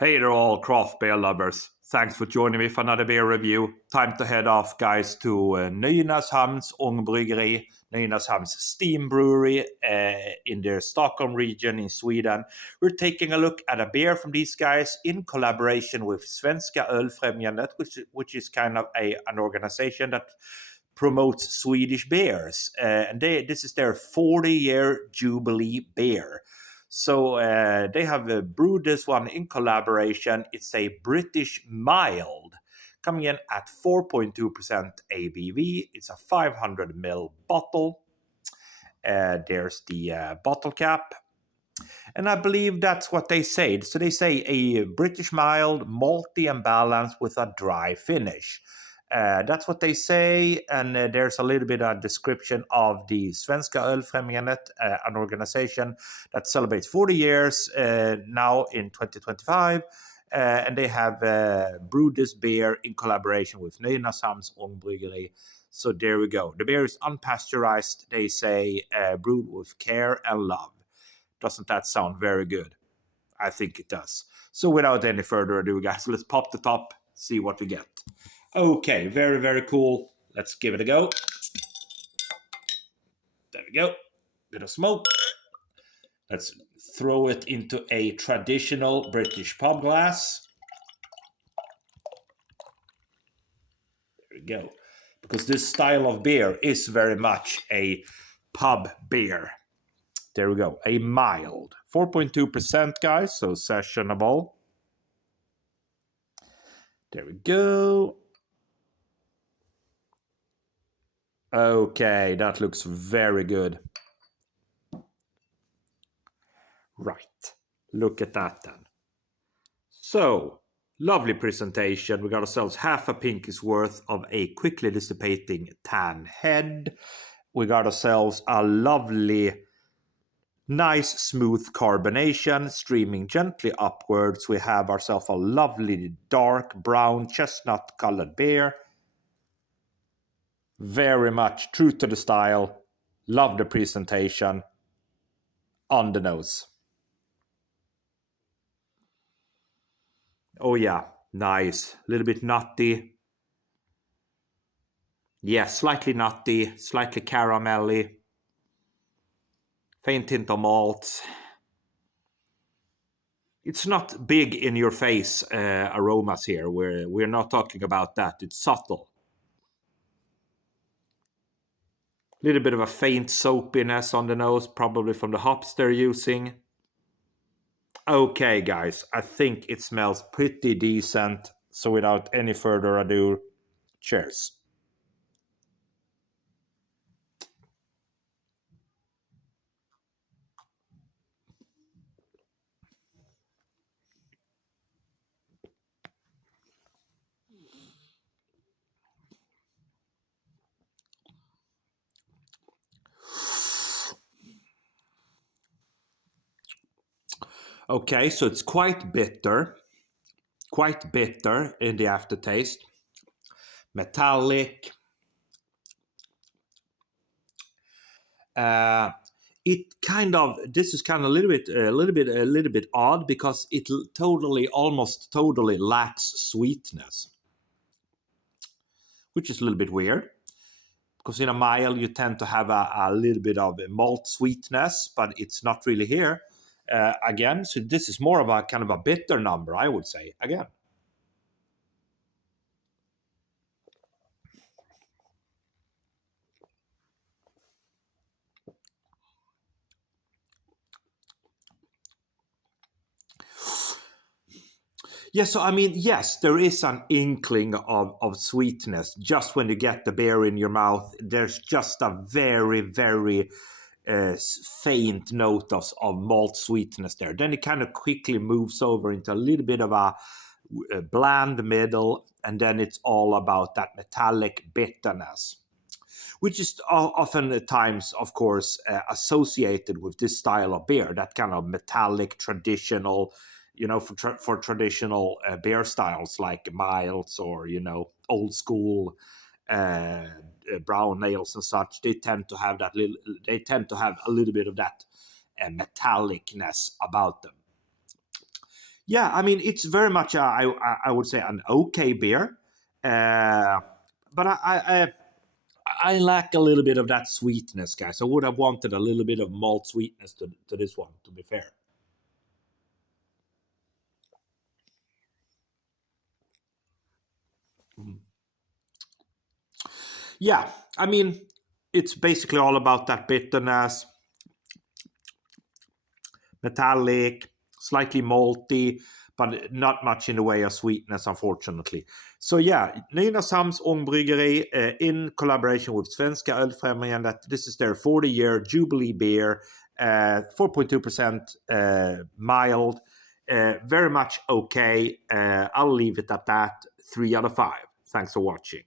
Hey there, all craft beer lovers. Thanks for joining me for another beer review. Time to head off, guys, to Nynäshamns Ångbryggeri, Nynäshamns steam brewery in the Stockholm region in Sweden. We're taking a look at a beer from these guys in collaboration with Svenska Ölfrämjandet, which is kind of an organization that promotes Swedish beers. And this is their 40-year Jubilee beer. So they have brewed this one in collaboration. It's a British mild, coming in at 4.2% ABV. It's a 500 ml bottle. There's the bottle cap. And I believe that's what they say. So they say a British mild, malty and balanced with a dry finish. That's what they say, and there's a little bit of description of the Svenska Ölfrämjandet, an organization that celebrates 40 years now in 2025, and they have brewed this beer in collaboration with Nynäshamns Ångbryggeri. So there we go. The beer is unpasteurized, they say, brewed with care and love. Doesn't that sound very good? I think it does. So without any further ado, guys, let's pop the top, see what we get. Okay, very, very cool. Let's give it a go. There we go. Bit of smoke. Let's throw it into a traditional British pub glass. There we go. Because this style of beer is very much a pub beer. There we go. A mild. 4.2%, guys, so sessionable. There we go. Okay, that looks very good. Right, look at that then. So, lovely presentation. We got ourselves half a pinky's worth of a quickly dissipating tan head. We got ourselves a lovely, nice smooth carbonation streaming gently upwards. We have ourselves a lovely dark brown chestnut colored beer. Very much true to the style. Love the presentation. On the nose. Oh yeah, nice. A little bit nutty. Yeah, slightly nutty, slightly caramelly. Faint hint of malt. It's not big in your face aromas here. We're not talking about that. It's subtle. A little bit of a faint soapiness on the nose, probably from the hops they're using. Okay, guys, I think it smells pretty decent. So without any further ado, cheers. Okay, so it's quite bitter in the aftertaste. Metallic. This is kind of a little bit odd because it almost totally lacks sweetness, which is a little bit weird. Because in a mild you tend to have a little bit of malt sweetness, but it's not really here. Again, so this is more of a kind of a bitter number, I would say. Again. Yeah, so I mean, yes, there is an inkling of sweetness just when you get the beer in your mouth. There's just a very, very faint note of malt sweetness there. Then it kind of quickly moves over into a little bit of a bland middle, and then it's all about that metallic bitterness, which is often at times, of course, associated with this style of beer, that kind of metallic, traditional, for traditional beer styles like milds or, old school brown ales and such. They tend to have a little bit of that metallicness about them. Yeah, I mean, it's very much, I would say, an okay beer. But I lack a little bit of that sweetness, guys. I would have wanted a little bit of malt sweetness to this one, to be fair. Yeah, I mean, it's basically all about that bitterness, metallic, slightly malty, but not much in the way of sweetness, unfortunately. So yeah, Nynäshamns Ångbryggeri, in collaboration with Svenska Ölfrämjandet. This is their 40-year Jubilee beer, 4.2% mild, very much okay. I'll leave it at that. 3 out of 5. Thanks for watching.